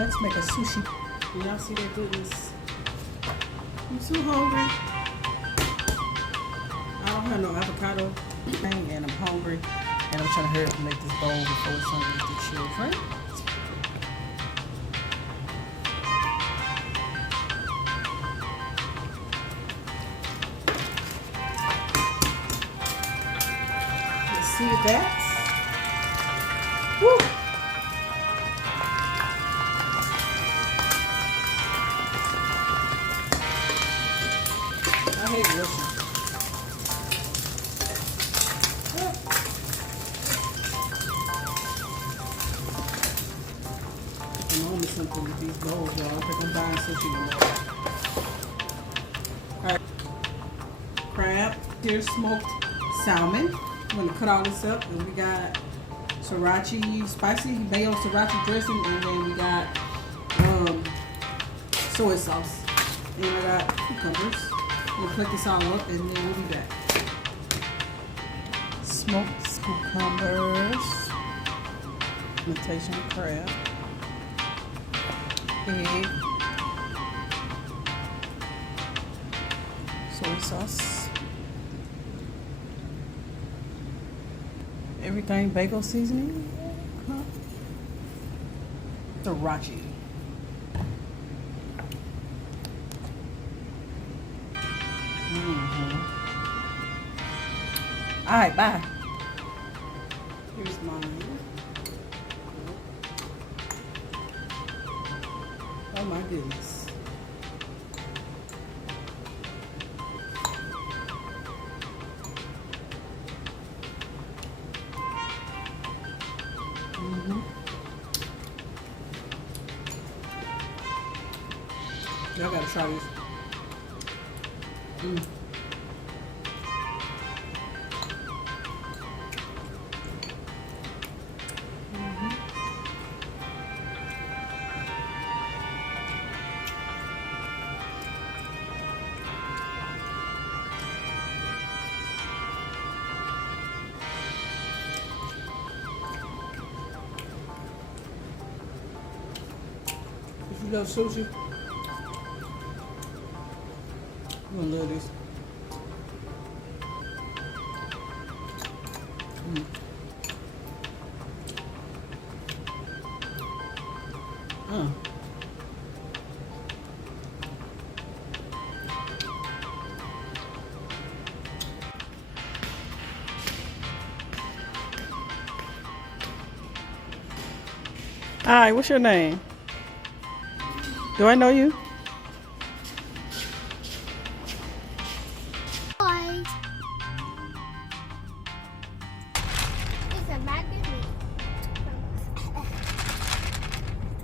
Let's make a sushi. Y'all see that goodness? I'm too hungry. I don't have no avocado, and I'm hungry. And I'm trying to hurry up and make this bowl before it's hungry with the children. Let's see if that's. Woo! I hate rushing. I'm on to something with these bowls, y'all. I think I'm buying sushi no more. Alright. Crab. Here's smoked salmon. I'm gonna cut all this up, and we got sriracha, spicy mayo sriracha dressing, and then we got soy sauce. And I got cucumbers. I'm gonna collect this all up, and then we'll be back. Smoked cucumbers, imitation crab, egg, soy sauce, everything bagel seasoning, sriracha. All right, bye. Here's mine. Oh my goodness. Y'all gotta try this. If you love sushi, you're gonna love this. Hi, what's your name? Do I know you? Hi. It's a magnet.